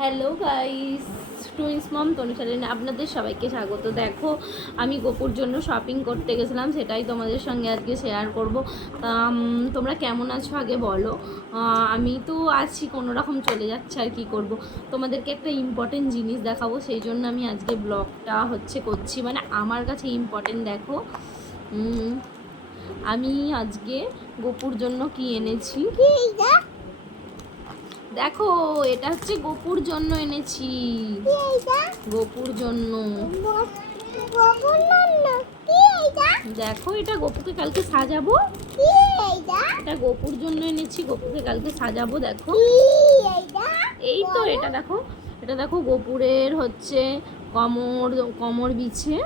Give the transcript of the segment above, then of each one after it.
Hello guys, twins মম তনু চ্যানেলে আপনাদের সবাইকে স্বাগত। দেখো, আমি গোপুর জন্য শপিং করতে গেছিলাম, সেটাই তোমাদের সঙ্গে আজকে শেয়ার করব। তোমরা কেমন আছো আগে বলো। আমি তো আছি, কোনো রকম চলে যাচ্ছে, আর কি করব। তোমাদেরকে একটা ইম্পর্টেন্ট জিনিস দেখাবো, সেই জন্য আমি আজকে ব্লগটা করছি, মানে আমার কাছে ইম্পর্টেন্ট। দেখো, আমি আজকে গোপুর জন্য কি এনেছি দেখো। এটা হচ্ছে গোপুর জন্য এনেছি, গোপুর জন্য। দেখো, এটা গোপুকে কালকে সাজাবো। এটা গোপুর জন্য এনেছি, গোপুকে কালকে সাজাবো। দেখো, এই তো এটা দেখো, এটা দেখো গোপুরের হচ্ছে কমর বিছে।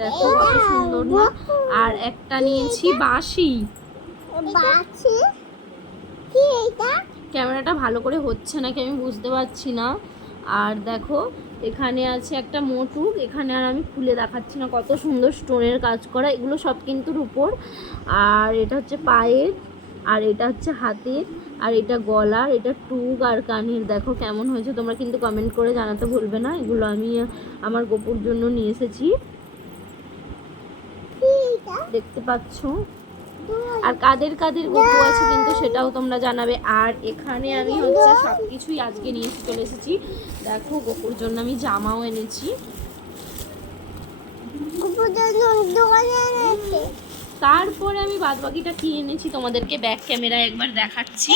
দেখো কত সুন্দর না। আর একটা নিয়েছি বাঁশি। ক্যামেরাটা ভালো করে হচ্ছে নাকি আমি বুঝতে পারছি না। আর দেখো, এখানে আছে একটা মোটুক, এখানে আর আমি খুলে দেখাচ্ছি না, কত সুন্দর স্টোনের কাজ করা। এগুলো সব কিন্তু রূপোর। আর এটা হচ্ছে পায়ের, আর এটা হচ্ছে হাতের, আর এটা গলার, এটা টুক আর কানের। দেখো কেমন হয়েছে, তোমরা কিন্তু কমেন্ট করে জানাতে ভুলবে না। এগুলো আমি আমার গোপুর জন্য নিয়ে এসেছি, দেখতে পাচ্ছ। আর কাদের কাদের গপু আছে কিন্তু সেটাও তোমরা জানাবে। আর এখানে আমি হচ্ছে সব কিছুই আজকে নিয়ে চলে এসেছি। দেখো, গপুর জন্য আমি জামাও এনেছি। তারপরে আমি বাদবাকিটা কি এনেছি তোমাদেরকে ব্যাক ক্যামেরায় একবার দেখাচ্ছি।